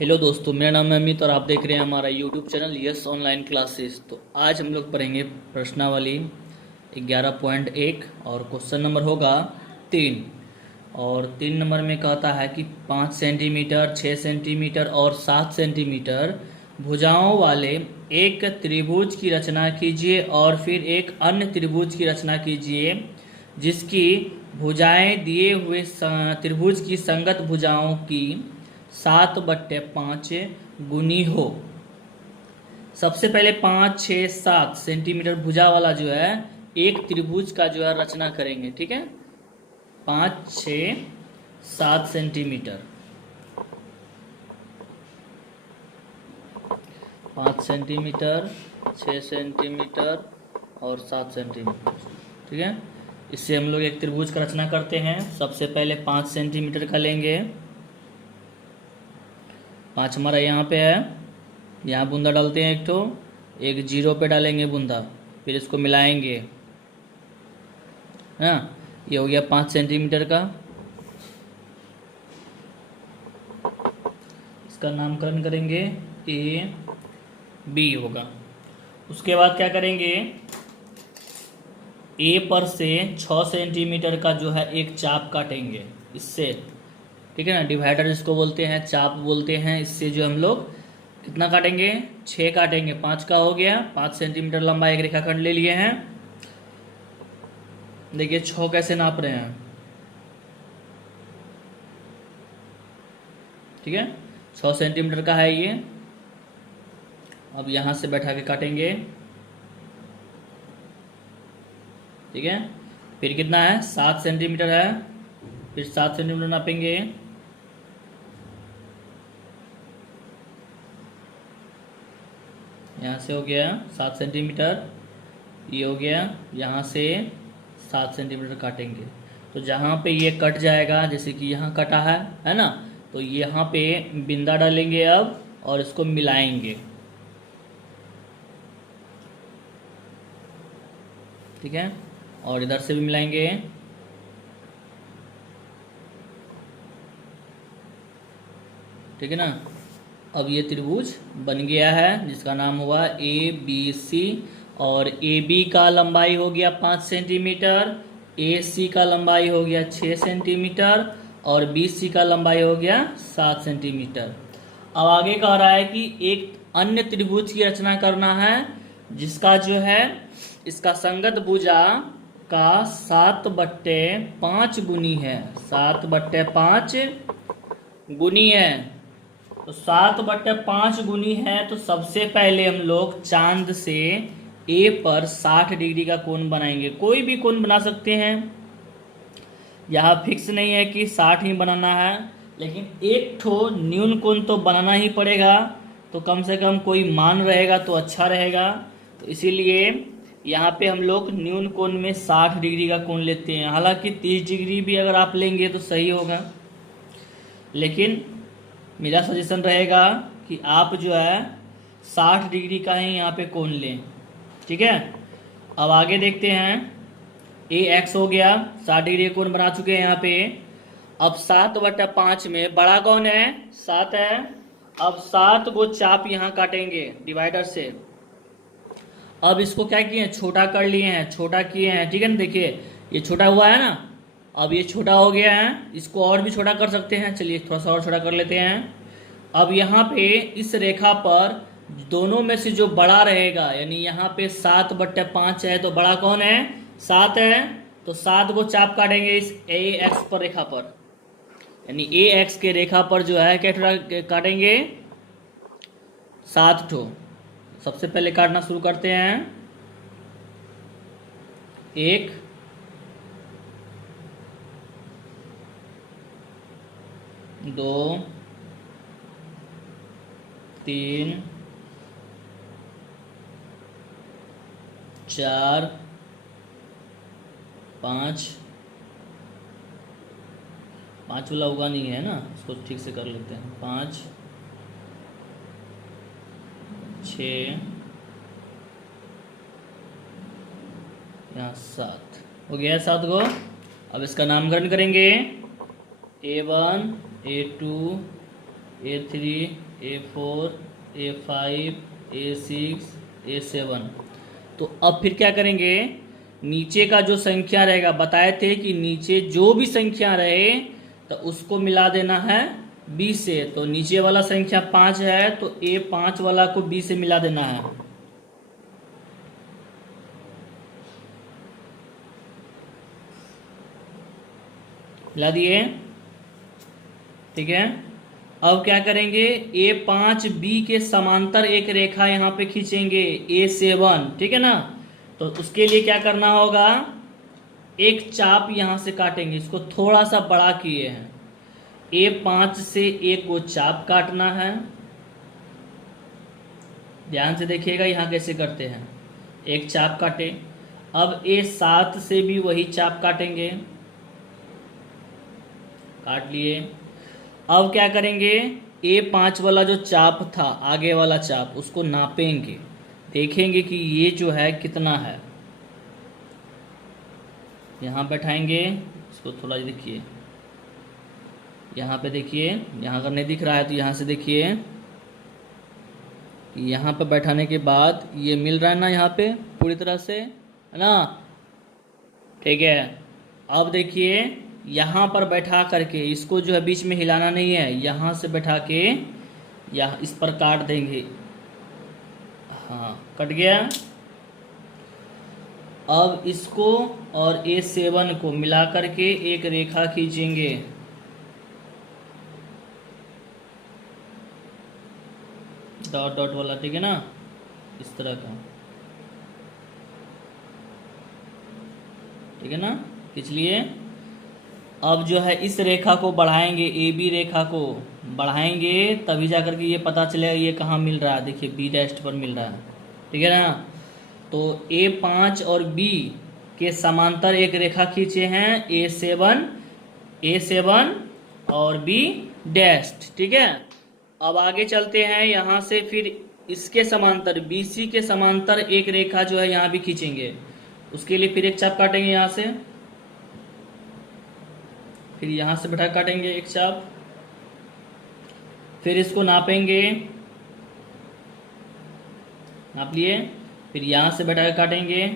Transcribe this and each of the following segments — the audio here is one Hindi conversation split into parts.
हेलो दोस्तों, मेरा नाम है अमित और आप देख रहे हैं हमारा YouTube channel yes online classes. तो आज हम लोग पढ़ेंगे प्रश्नावली 11.1 और क्वेश्चन नंबर होगा 3। और 3 नंबर में कहता है कि 5 सेंटीमीटर, 6 सेंटीमीटर और 7 सेंटीमीटर भुजाओं वाले एक त्रिभुज की रचना कीजिए और फिर एक अन्य त्रिभुज की रचना कीजिए जिसकी भुजाएं दिए हुए त्रिभुज की संगत भुजाओं की 7/5 गुनी हो। सबसे पहले 5, 6, 7 सेंटीमीटर भुजा वाला जो है एक त्रिभुज का जो है रचना करेंगे। ठीक है, 5, 6, 7 सेंटीमीटर, 5 सेंटीमीटर, 6 सेंटीमीटर और 7 सेंटीमीटर। ठीक है, इससे हम लोग एक त्रिभुज का रचना करते हैं। सबसे पहले 5 सेंटीमीटर का लेंगे। 5 हमारा यहाँ पे है, यहाँ बूंदा डालते हैं एक जीरो पे डालेंगे बूंदा, फिर इसको मिलाएंगे। हाँ, ये हो गया 5 सेंटीमीटर का। इसका नामकरण करेंगे ए बी होगा। उसके बाद क्या करेंगे, ए पर से 6 सेंटीमीटर का जो है एक चाप काटेंगे इससे। ठीक है ना, डिवाइडर जिसको बोलते हैं, चाप बोलते हैं। इससे जो हम लोग कितना काटेंगे, 6 काटेंगे। 5 का हो गया, 5 सेंटीमीटर लंबा एक रेखाखंड ले लिए हैं। देखिए 6 कैसे नाप रहे हैं। ठीक है, 6 सेंटीमीटर का है ये। अब यहां से बैठा के काटेंगे। ठीक है, फिर कितना है, 7 सेंटीमीटर है, फिर 7 सेंटीमीटर नापेंगे। यहाँ से हो गया 7 सेंटीमीटर, ये हो गया, यहाँ से 7 सेंटीमीटर काटेंगे। तो जहाँ पे ये कट जाएगा, जैसे कि यहाँ कटा है ना, तो यहाँ पे बिंदा डालेंगे अब और इसको मिलाएंगे। ठीक है, और इधर से भी मिलाएंगे। ठीक है ना, अब ये त्रिभुज बन गया है जिसका नाम हुआ ए बी सी। और ए बी का लंबाई हो गया 5 सेंटीमीटर, ए सी का लंबाई हो गया 6 सेंटीमीटर और बी सी का लंबाई हो गया 7 सेंटीमीटर। अब आगे कह रहा है कि एक अन्य त्रिभुज की रचना करना है जिसका जो है इसका संगत भुजा का 7/5 गुनी है, 7/5 गुनी है। तो 7/5 गुनी है, तो सबसे पहले हम लोग चांद से ए पर 60 डिग्री का कोण बनाएंगे। कोई भी कोण बना सकते हैं, यहाँ फिक्स नहीं है कि 60 ही बनाना है, लेकिन एक ठो न्यून कोण तो बनाना ही पड़ेगा। तो कम से कम कोई मान रहेगा तो अच्छा रहेगा। तो इसीलिए यहाँ पे हम लोग न्यून कोण में 60 डिग्री का कोण लेते हैं। हालांकि 30 डिग्री भी अगर आप लेंगे तो सही होगा, लेकिन मेरा सजेशन रहेगा कि आप जो है 60 डिग्री का ही यहाँ पे कोण लें। ठीक है, अब आगे देखते हैं। ए एक्स हो गया, 60 डिग्री कोण बना चुके हैं यहाँ पे। अब 7/5 में बड़ा कौन है, 7 है। अब 7 को चाप यहाँ काटेंगे डिवाइडर से। अब इसको क्या किए हैं, छोटा कर लिए हैं, छोटा किए हैं। ठीक है ना, देखिए ये छोटा हुआ है ना, अब ये छोटा हो गया है। इसको और भी छोटा कर सकते हैं, चलिए थोड़ा सा और छोटा कर लेते हैं। अब यहाँ पे इस रेखा पर दोनों में से जो बड़ा रहेगा, यानी यहाँ पे 7/5 है तो बड़ा कौन है, 7 है। तो 7 को चाप काटेंगे इस ए एक्स पर रेखा पर, यानी ए एक्स के रेखा पर जो है क्या काटेंगे, 7 ठो। सबसे पहले काटना शुरू करते हैं। 1, 2, 3, 4, 5 वाला होगा नहीं है ना, इसको ठीक से कर लेते हैं। 5, 6, यहाँ 7 हो गया, 7 को। अब इसका नामकरण करेंगे A1, A2, A3, A4, A5, A6, A7। तो अब फिर क्या करेंगे, नीचे का जो संख्या रहेगा, बताए थे कि नीचे जो भी संख्या रहे तो उसको मिला देना है बी से। तो नीचे वाला संख्या 5 है तो A5 वाला को बी से मिला देना है। मिला दिए, ठीक है। अब क्या करेंगे, A5 बी के समांतर एक रेखा यहाँ पे खींचेंगे A7, ठीक है ना। तो उसके लिए क्या करना होगा, एक चाप यहाँ से काटेंगे, इसको थोड़ा सा बड़ा किए हैं। A5 से एक को चाप काटना है, ध्यान से देखिएगा यहाँ कैसे करते हैं। एक चाप काटे। अब A7 से भी वही चाप काटेंगे, काट लिए। अब क्या करेंगे, A5 वाला जो चाप था, आगे वाला चाप, उसको नापेंगे, देखेंगे कि ये जो है कितना है। यहाँ बैठाएंगे, इसको थोड़ा देखिए, यहाँ पे देखिए, यहाँ अगर नहीं दिख रहा है तो यहाँ से देखिए, यहाँ पे बैठाने के बाद ये मिल रहा है ना, यहाँ पे पूरी तरह से, है ना, ठीक है। अब देखिए, यहाँ पर बैठा करके इसको जो है बीच में हिलाना नहीं है, यहाँ से बैठा के यहाँ इस पर काट देंगे। हाँ, कट गया। अब इसको और A7 को मिला करके एक रेखा खींचेंगे, डॉट डॉट वाला, ठीक है ना, इस तरह का, ठीक है ना, खींच लिए। अब जो है इस रेखा को बढ़ाएंगे, ए बी रेखा को बढ़ाएंगे, तभी जा करके ये पता चलेगा ये कहाँ मिल रहा है। देखिए बी डैश पर मिल रहा है, ठीक है ना। तो A5 और B के समांतर एक रेखा खींचे हैं, A7 और B डैश, ठीक है। अब आगे चलते हैं, यहाँ से फिर इसके समांतर BC के समांतर एक रेखा जो है यहाँ भी खींचेंगे। उसके लिए फिर एक चाप काटेंगे यहाँ से, फिर यहाँ से बैठा काटेंगे एक चाप, फिर इसको नापेंगे, नाप लिए, फिर यहाँ से बैठा काटेंगे,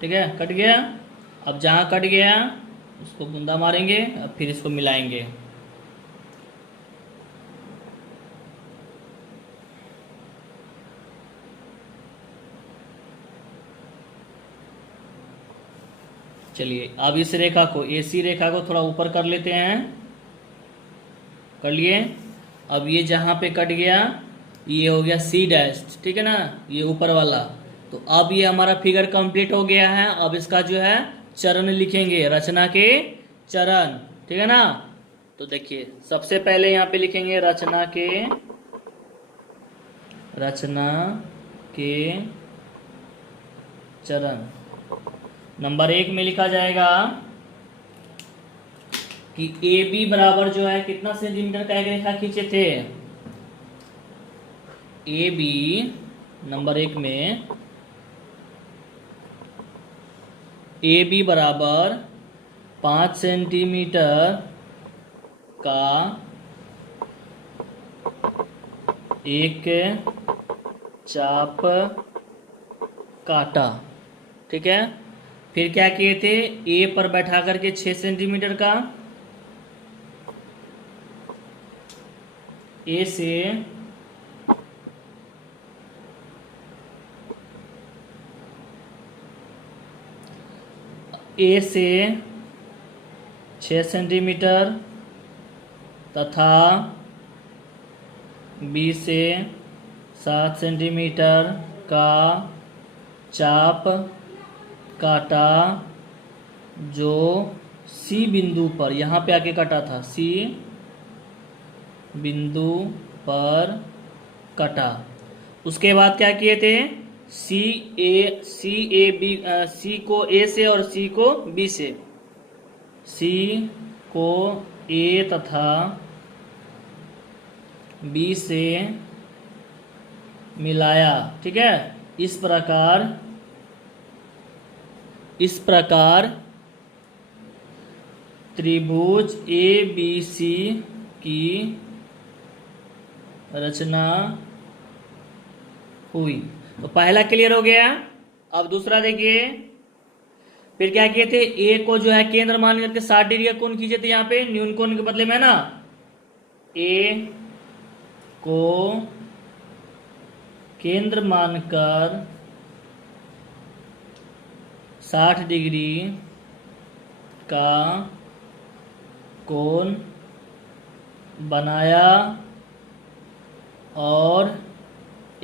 ठीक है, कट गया। अब जहाँ कट गया उसको बूंदा मारेंगे, अब फिर इसको मिलाएंगे। चलिए अब इस रेखा को, AC रेखा को थोड़ा ऊपर कर लेते हैं, कर लिए। अब ये जहाँ पे कट गया ये हो गया C डैश, ठीक है ना, ये ऊपर वाला। तो अब ये हमारा फिगर कंप्लीट हो गया है। अब इसका जो है चरण लिखेंगे, रचना के चरण, ठीक है ना। तो देखिए सबसे पहले यहाँ पे लिखेंगे रचना के चरण। नंबर 1 में लिखा जाएगा कि AB बराबर जो है कितना सेंटीमीटर का एक रेखा खींचे थे। AB नंबर 1 में AB बराबर 5 सेंटीमीटर का एक चाप काटा, ठीक है। फिर क्या किए थे, A पर बैठा करके 6 सेंटीमीटर का, A से A से 6 सेंटीमीटर तथा B से 7 सेंटीमीटर का चाप काटा, जो C बिंदु पर यहाँ पे आके कटा था, C बिंदु पर कटा। उसके बाद क्या किए थे, C को A से और C को B से, C को A तथा B से मिलाया, ठीक है। इस प्रकार त्रिभुज ए बी सी की रचना हुई। तो पहला क्लियर हो गया। अब दूसरा देखिए, फिर क्या किए थे, ए को जो है केंद्र मान करके 60 डिग्री का कोण खींचे थे यहाँ पे न्यून कोण के बदले में ना। ए को केंद्र मानकर 60 डिग्री का कोण बनाया और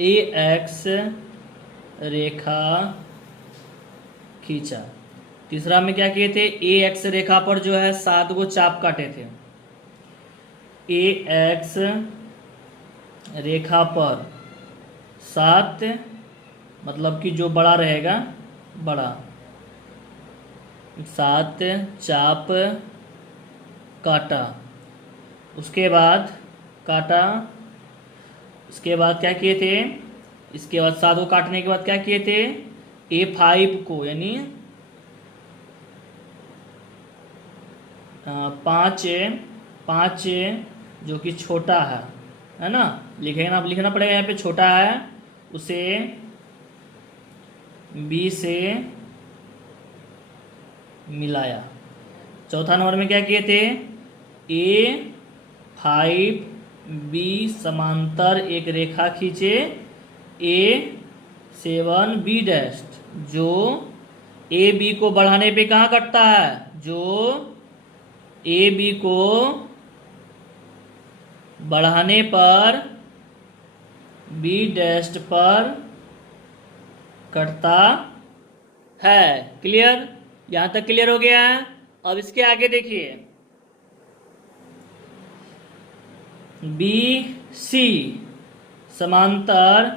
ए एक्स रेखा खींचा। तीसरा में क्या किए थे, ए एक्स रेखा पर जो है 7 गो चाप काटे थे। ए एक्स रेखा पर 7 मतलब कि जो बड़ा रहेगा बड़ा 7 चाप काटा। उसके बाद काटा, इसके बाद क्या किए थे, इसके बाद 7 को काटने के बाद क्या किए थे, A5 को यानी 5 जो कि छोटा है ना, लिखेगा ना, लिखना पड़ेगा यहाँ पे छोटा है, उसे B से मिलाया। चौथा नंबर में क्या किए थे, A5 B समांतर एक रेखा खींचे A7 B डैश, जो ए बी को बढ़ाने पे कहाँ कटता है, जो ए बी को बढ़ाने पर बी डैश पर कटता है। क्लियर, यहां तक क्लियर हो गया है। अब इसके आगे देखिए, बी सी समांतर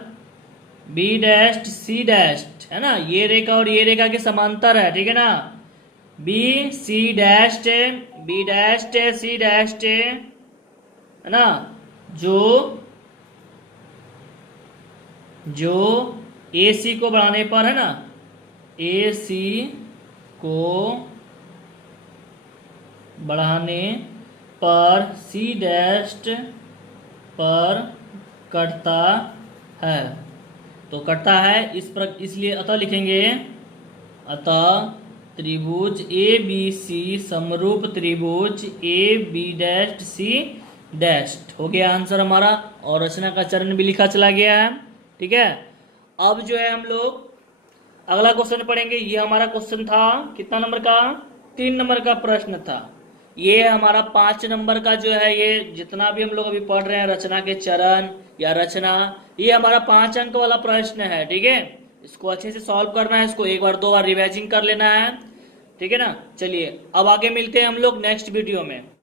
बी डैश सी डैश है ना, ये रेखा और ये रेखा के समांतर है, ठीक है ना। B C dash B dash C dash है ना, जो ए सी को बढ़ाने पर है ना, ए सी को बढ़ाने पर सी डैश पर कटता है। तो कटता है इस पर, इसलिए अतः लिखेंगे, अतः त्रिभुज ए बी सी समरूप त्रिभुज A B dash C dash. हो गया आंसर हमारा, और रचना का चरण भी लिखा चला गया है। ठीक है, अब जो है हम लोग अगला क्वेश्चन पढ़ेंगे। ये हमारा क्वेश्चन था कितना नंबर का, 3 नंबर का प्रश्न था। ये हमारा 5 नंबर का जो है, ये जितना भी हम लोग अभी पढ़ रहे हैं रचना के चरण या रचना, ये हमारा 5 अंक वाला प्रश्न है। ठीक है, इसको अच्छे से सॉल्व करना है, इसको एक बार 2 बार रिवाइजिंग कर लेना है। ठीक है ना, चलिए अब आगे मिलते हैं हम लोग नेक्स्ट वीडियो में।